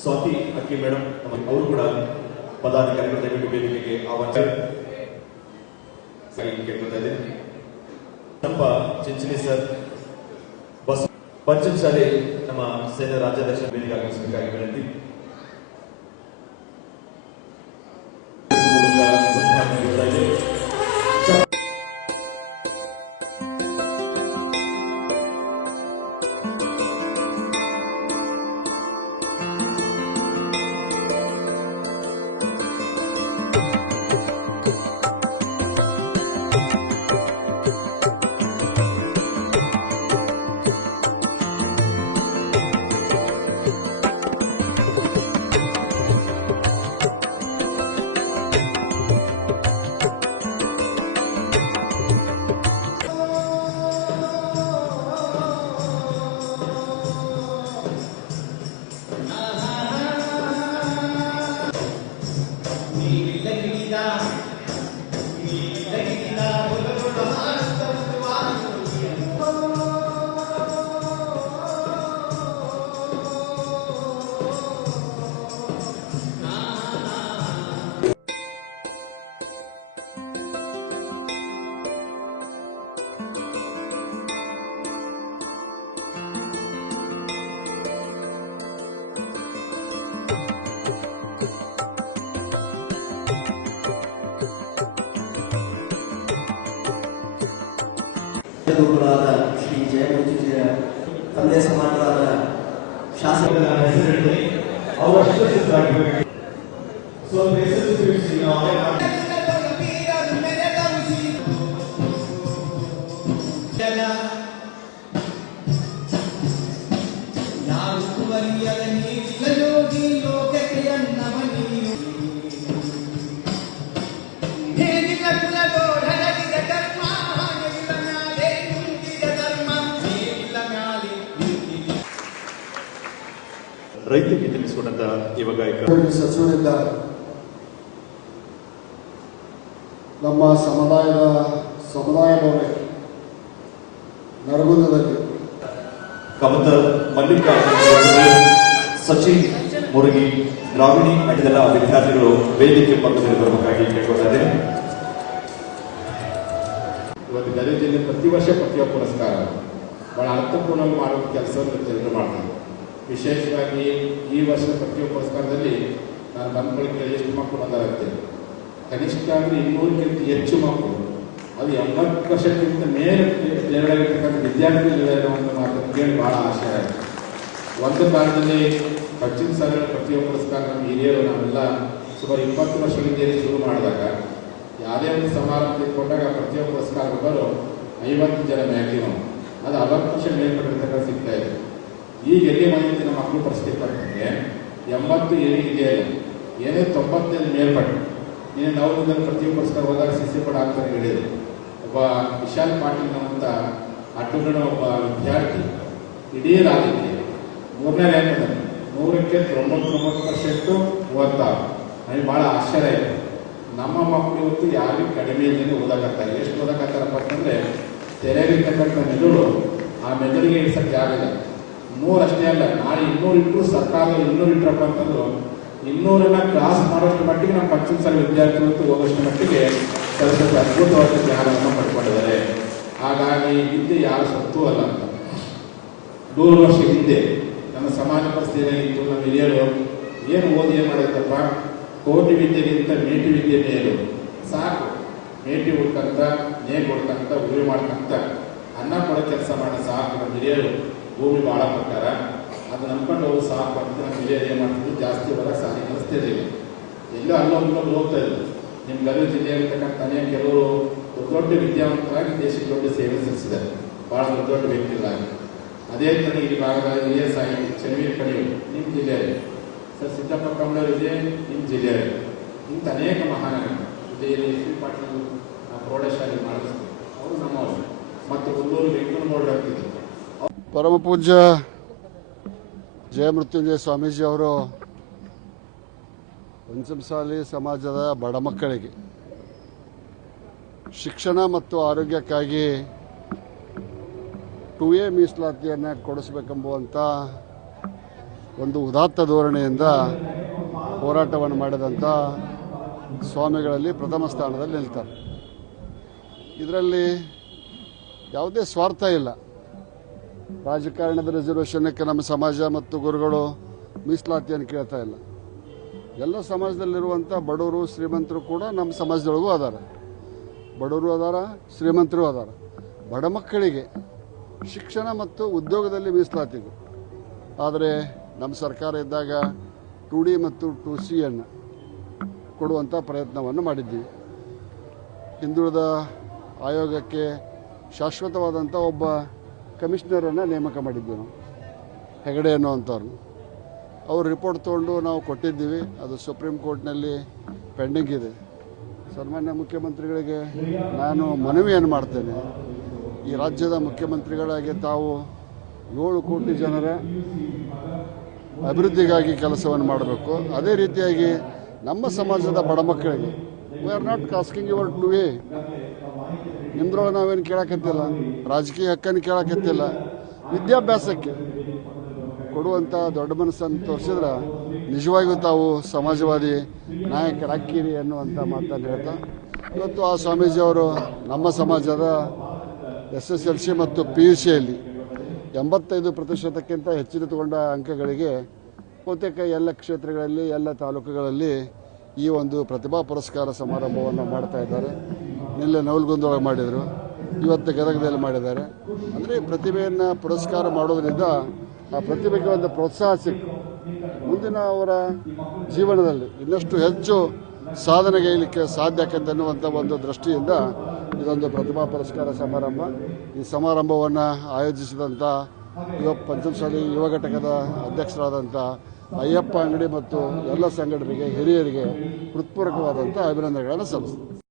ಸ್ವಾತಿ ಅಕ್ಕಿ ಮೇಡಮ್ ಅವರು ಕೂಡ ಪದಾಧಿಕಾರಿಗಳ ದಯವಿಟ್ಟು ವೇದಿಕೆಗೆ ಕೇಳ್ಕೊತಾ ಇದೆ. ನಮ್ಮ ಚಿಂಚಲಿ ಸರ್ ಬಸ್ ಪಂಚಮಸಾಲಿ ನಮ್ಮ ಸೇನಾ ರಾಜ್ಯಾಧ್ಯಕ್ಷ ವೇದಿಕೆ ಆಗಮಿಸಬೇಕಾಗಿ ವಿನಂತಿ. ಶ್ರೀ ಜಯಮೂರ್ತಿ ತಂದೆ ಸಮಾನರಾದ ಶಾಸಕರ ಹೆಸರಿನಲ್ಲಿ ರೈತರಿಗೆ ತಿಳಿಸಿಕೊಂಡಂತ ಯುವ ಗಾಯಕ ಸಚಿವರಿಂದ ನಮ್ಮ ಸಮುದಾಯ ಭವನ ನರಗುಂದದಲ್ಲಿ ಕಮತ ಮಲ್ಲಿಕಾರ್ಜುನ ಸಚಿನ್ ಮುರುಗಿ ಗ್ರಾಮೀಣಿ ಅಡ್ಡದ ವಿದ್ಯಾರ್ಥಿಗಳು ವೇದಿಕೆ ಪಕ್ಕದಲ್ಲಿ ಬರಬೇಕಾಗಿ ಕೇಳ್ಕೊಳ್ತಾರೆ. ಇವತ್ತು ಗದಗ ಜಿಲ್ಲೆ ಪ್ರತಿ ವರ್ಷ ಪ್ರತಿಯೊಬ್ಬ ಪುರಸ್ಕಾರ ಬಹಳ ಅರ್ಥಪೂರ್ಣವಾಗಿ ಮಾಡುವ ಕೆಲಸವನ್ನು ಜನರು ಮಾಡ್ತಾರೆ. ವಿಶೇಷವಾಗಿ ಈ ವರ್ಷ ಪ್ರತಿಯೊಬ್ಬ ಪುರಸ್ಕಾರದಲ್ಲಿ ನಾನು ನನ್ನ ಬಳಿಕ ಎಷ್ಟು ಮಕ್ಕಳು ಬಂದಾಗುತ್ತೆ, ಕನಿಷ್ಠ ಅಂದರೆ 200ಕ್ಕಿಂತ ಹೆಚ್ಚು ಮಕ್ಕಳು, ಅದು 80% ಮೇಲೆ ಲೆವೆಲಾಗಿರ್ತಕ್ಕಂಥ ವಿದ್ಯಾರ್ಥಿಗಳು ಒಂದು ಮಾತನ್ನು ಕೇಳಿ ಭಾಳ ಆಶಯ ಆಯಿತು. ಒಂದು ಕಾಲದಲ್ಲಿ ಪಶ್ಚಿಮ ಸಾಗರ ಪ್ರತಿಯೊಬ್ಬ ಪುರಸ್ಕಾರ ನಮ್ಮ ಹಿರಿಯರು ನಾವೆಲ್ಲ ಸುಮಾರು 20 ವರ್ಷಗಳಿಂದ ಶುರು ಮಾಡಿದಾಗ ಯಾವುದೇ ಒಂದು ಸಮಾರಂಭ ತೆಗೆದುಕೊಂಡಾಗ ಪ್ರತಿಯೊಬ್ಬ ಪುರಸ್ಕಾರ ಒಬ್ಬರು 50 ಜನ ಮ್ಯಾಕ್ಸಿಮಮ್, ಅದು 60% ಮೇಲ್ಪಟ್ಟಿರ್ತಕ್ಕಂಥ ಸಿಗ್ತಾ ಇದೆ. ಈಗ ಎಲ್ಲಿ ಬಂದಿದ್ದ ಮಕ್ಕಳು ಪರಿಸ್ಥಿತಿ ಬರ್ತದೆ 80 ಇದೆಯಲ್ಲ, ಏನೇ 90 ಮೇಲ್ಪಟ್ಟು ನೀನು ನಾವು ಪ್ರತಿಯೊಬ್ಬ ಪುರಸ್ಕಾರ ಹೋದಾಗ ಸಿಸಿಪಡ ಆಗ್ತಾರೆ ಹೇಳಿದ್ರು. ಒಬ್ಬ ವಿಶಾಲ್ ಪಾಟೀಲ್ ಅಂತ ಅಡ್ಡುಗಣ ಒಬ್ಬ ವಿದ್ಯಾರ್ಥಿ ಇಡೀ ರಾಜ್ಯಕ್ಕೆ 3ನೇ ರ್ಯಾಂಕ್ ಅದ, 100ಕ್ಕೆ 99% ಓದ್ತಾರೆ. ನನಗೆ ಭಾಳ ಆಶ್ಚರ್ಯ ಇದೆ. ನಮ್ಮ ಮಕ್ಕಳು ಇವತ್ತು ಯಾರಿಗೂ ಕಡಿಮೆ ಇಲ್ಲದೆ ಓದಕತ್ತಾರೆ. ಎಷ್ಟು ಓದಕತ್ತಾರಪ್ಪ ಅಂತಂದರೆ ತೆರೆಗಿರ್ತಕ್ಕಂಥ ಮೆದುಳು ಆ ಮೆದುಳಿಗೆ ಇಡ್ಸಕ್ಕೆ ಜಾಗಿಲ್ಲ. 100 ಅಷ್ಟೇ ಅಲ್ಲ, ನಾಳೆ 200 ಇಟ್ಟರು ಸರ್ಕಾರದಲ್ಲಿ 200 ಇಟ್ಟರಪ್ಪ ಅಂತಂದ್ರು 200ನ್ನ ಕ್ರಾಸ್ ಮಾಡೋಷ್ಟು ಮಟ್ಟಿಗೆ ನಮ್ಮ ಪಶ್ಚಿಮ ಸಾಲ ವಿದ್ಯಾರ್ಥಿಗಳು ಹೋಗೋಷ್ಟು ಮಟ್ಟಿಗೆ ಸ್ವಲ್ಪ ಅದ್ಭುತವಾದ ಜ್ಞಾನವನ್ನು ಪಡ್ಕೊಂಡಿದ್ದಾರೆ. ಹಾಗಾಗಿ ವಿದ್ಯೆ ಯಾರು ಸತ್ತೂ ಅಲ್ಲ ಅಂತ 100 ವರ್ಷ ಹಿಂದೆ ನಮ್ಮ ಸಮಾಜ ಪರಿಸ್ಥಿತಿ ಏನಾಗಿತ್ತು, ನಮ್ಮ ಹಿರಿಯರು ಏನು ಓದಿ ಏನು ಮಾಡಿತ್ತಪ್ಪ, ಕೋಟಿ ವಿದ್ಯೆಗಿಂತ ಮೇಟಿ ವಿದ್ಯೆ ಮೇಲು ಸಾಕು, ಮೇಟಿ ಹುಡ್ಕಂತ ನೇಗ್ ಹುಡ್ಕಂತ ಉಳುವೆ ಮಾಡ್ಕಂತ ಅನ್ನ ಕೊಡೋ ಕೆಲಸ ಮಾಡೋ ಸಾಕು. ನಮ್ಮ ಹಿರಿಯರು ಭೂಮಿ ಭಾಳ ಪ್ರಕಾರ ಅದು ನಂಬ್ಕೊಂಡು ಹೋಗಿ ಸಾಕು ಅಂತ ನಮ್ಮ ಹಿರಿಯರು ಏನು ಮಾಡ್ತಿದ್ರು, ಜಾಸ್ತಿ ಹೊರ ಸಾಲಿ ಕಲಿಸ್ತಿರಲಿಲ್ಲ. ಎಲ್ಲೋ ಅಲ್ಲೊಂದು ಹೋಗ್ತಾ ಇದ್ರು. ನಿಮ್ಮ ಗದಗ ಜಿಲ್ಲೆಯಲ್ಲಿರ್ತಕ್ಕಂಥ ಅನೇಕ ಕೆಲವರು ದೊಡ್ಡ ವಿದ್ಯಾವಂತರಾಗಿ ದೇಶಕ್ಕೆ ದೊಡ್ಡ ಸೇವೆ ಸಲ್ಲಿಸಿದ್ದಾರೆ, ಭಾಳ ದೊಡ್ಡ ವ್ಯಕ್ತಿಗಳಾಗಿ. ಅದೇ ಥರ ಈ ಭಾಗದ ಹಿರಿಯ ಸಾಹಿತಿ ಚನ್ನವೀರ್ ಕಣಿಯೂರು ನಿಮ್ಮ ಜಿಲ್ಲೆಯಲ್ಲಿ, ಸರ್ ಸಿದ್ದಪ್ಪ ಕಂಬಳೂರು ಇದೆ ನಿಮ್ಮ ಜಿಲ್ಲೆಯಲ್ಲಿ. ಇಂಥ ಅನೇಕ ಮಹಾನಗರ ಜಿಲ್ಲೆಯಲ್ಲಿ ಎಸ್ ಪಿ ಪಾಟೀಲ್ ಪ್ರೌಢಶಾಲೆ ಮಾಡಿಸ್ತಾರೆ, ಅವರು ನಮ್ಮವರು. ಮತ್ತು ಹುಲ್ಲೂರು ವೆಂಕಟಗೌಡರು ಆಗ್ತಿದ್ರು. ಪರಮ ಪೂಜ್ಯ ಜಯಮೃತ್ಯುಂಜಯ ಸ್ವಾಮೀಜಿ ಅವರು ಪಂಚಮಸಾಲಿ ಸಮಾಜದ ಬಡ ಮಕ್ಕಳಿಗೆ ಶಿಕ್ಷಣ ಮತ್ತು ಆರೋಗ್ಯಕ್ಕಾಗಿ 2A ಮೀಸಲಾತಿಯನ್ನು ಕೊಡಿಸಬೇಕೆಂಬುವಂಥ ಒಂದು ಉದಾತ್ತ ಧೋರಣೆಯಿಂದ ಹೋರಾಟವನ್ನು ಮಾಡಿದಂಥ ಸ್ವಾಮಿಗಳಲ್ಲಿ ಪ್ರಥಮ ಸ್ಥಾನದಲ್ಲಿ ನಿಲ್ತಾರೆ. ಇದರಲ್ಲಿ ಯಾವುದೇ ಸ್ವಾರ್ಥ ಇಲ್ಲ. ರಾಜಕಾರಣದ ರಿಸರ್ವೇಷನ್ಗೆ ನಮ್ಮ ಸಮಾಜ ಮತ್ತು ಗುರುಗಳು ಮೀಸಲಾತಿಯನ್ನು ಕೇಳ್ತಾ ಇಲ್ಲ. ಎಲ್ಲ ಸಮಾಜದಲ್ಲಿರುವಂಥ ಬಡವರು ಶ್ರೀಮಂತರು ಕೂಡ ನಮ್ಮ ಸಮಾಜದೊಳಗೂ ಅದಾರ. ಬಡವರು ಅದಾರ, ಶ್ರೀಮಂತರು ಅದಾರ. ಬಡ ಮಕ್ಕಳಿಗೆ ಶಿಕ್ಷಣ ಮತ್ತು ಉದ್ಯೋಗದಲ್ಲಿ ಮೀಸಲಾತಿದೆ. ಆದರೆ ನಮ್ಮ ಸರ್ಕಾರ ಇದ್ದಾಗ 2D ಮತ್ತು 2C ಅನ್ನು ಕೊಡುವಂಥ ಪ್ರಯತ್ನವನ್ನು ಮಾಡಿದ್ದೀವಿ. ಹಿಂದುಳಿದ ಆಯೋಗಕ್ಕೆ ಶಾಶ್ವತವಾದಂಥ ಒಬ್ಬ ಕಮಿಷನರನ್ನು ನೇಮಕ ಮಾಡಿದ್ದೀವಿ ನಾವು, ಹೆಗಡೆ ಅನ್ನುವಂಥವ್ರು. ಅವ್ರ ರಿಪೋರ್ಟ್ ತೊಗೊಂಡು ನಾವು ಕೊಟ್ಟಿದ್ದೀವಿ. ಅದು ಸುಪ್ರೀಂ ಕೋರ್ಟ್ನಲ್ಲಿ ಪೆಂಡಿಂಗ್ ಇದೆ. ಸನ್ಮಾನ್ಯ ಮುಖ್ಯಮಂತ್ರಿಗಳಿಗೆ ನಾನು ಮನವಿಯನ್ನು ಮಾಡ್ತೇನೆ. ಈ ರಾಜ್ಯದ ಮುಖ್ಯಮಂತ್ರಿಗಳಾಗಿ ತಾವು 7 ಕೋಟಿ ಜನರ ಅಭಿವೃದ್ಧಿಗಾಗಿ ಕೆಲಸವನ್ನು ಮಾಡಬೇಕು. ಅದೇ ರೀತಿಯಾಗಿ ನಮ್ಮ ಸಮಾಜದ ಬಡ ಮಕ್ಕಳಿಗೆ we are not asking your to way. ನಿಮ್ದ್ರೊಳಗೆ ನಾವೇನು ಕೇಳಕತ್ತಿಲ್ಲ, ರಾಜಕೀಯ ಹಕ್ಕನ್ನು ಕೇಳಕತ್ತಿಲ್ಲ, ವಿದ್ಯಾಭ್ಯಾಸಕ್ಕೆ ಕೊಡುವಂಥ ದೊಡ್ಡ ಮನಸ್ಸನ್ನು ತೋರಿಸಿದ್ರೆ ನಿಜವಾಗಿಯೂ ತಾವು ಸಮಾಜವಾದಿ ನಾಯಕರಾಗ್ತೀರಿ ಅನ್ನುವಂಥ ಮಾತನ್ನು ಹೇಳ್ತಾ, ಇವತ್ತು ಆ ಸ್ವಾಮೀಜಿಯವರು ನಮ್ಮ ಸಮಾಜದ SSLC ಮತ್ತು PUCಯಲ್ಲಿ 85% ಹೆಚ್ಚಿನ ತಗೊಂಡ ಅಂಕಗಳಿಗೆ ಬಹುತೇಕ ಎಲ್ಲ ಕ್ಷೇತ್ರಗಳಲ್ಲಿ, ಎಲ್ಲ ತಾಲೂಕುಗಳಲ್ಲಿ ಈ ಒಂದು ಪ್ರತಿಭಾ ಪುರಸ್ಕಾರ ಸಮಾರಂಭವನ್ನು ಮಾಡ್ತಾ ಇದ್ದಾರೆ. ನಿನ್ನೆ ನವಲಗುಂದೊಳಗೆ ಮಾಡಿದರು, ಇವತ್ತು ಗದಗದಲ್ಲಿ ಮಾಡಿದ್ದಾರೆ. ಅಂದರೆ ಪ್ರತಿಭೆಯನ್ನು ಪುರಸ್ಕಾರ ಮಾಡೋದ್ರಿಂದ ಆ ಪ್ರತಿಭೆಗೆ ಒಂದು ಪ್ರೋತ್ಸಾಹ ಸಿಕ್ಕು ಮುಂದಿನ ಅವರ ಜೀವನದಲ್ಲಿ ಇನ್ನಷ್ಟು ಹೆಚ್ಚು ಸಾಧನೆಗೈಲಿಕ್ಕೆ ಸಾಧ್ಯ ಆಕತ್ತೆ ಅನ್ನುವಂಥ ಒಂದು ದೃಷ್ಟಿಯಿಂದ ಇದೊಂದು ಪ್ರತಿಭಾ ಪುರಸ್ಕಾರ ಸಮಾರಂಭ. ಈ ಸಮಾರಂಭವನ್ನು ಆಯೋಜಿಸಿದಂಥ ಪಂಚಮಸಾಲಿ ಯುವ ಘಟಕದ ಅಧ್ಯಕ್ಷರಾದಂಥ ಅಯ್ಯಪ್ಪ ಅಂಗಡಿ ಮತ್ತು ಎಲ್ಲ ಸಂಘಟನೆಗೆ, ಹಿರಿಯರಿಗೆ ಹೃತ್ಪೂರ್ವಕವಾದಂಥ ಅಭಿನಂದನೆಗಳನ್ನು ಸಲ್ಲಿಸ್ತೀನಿ.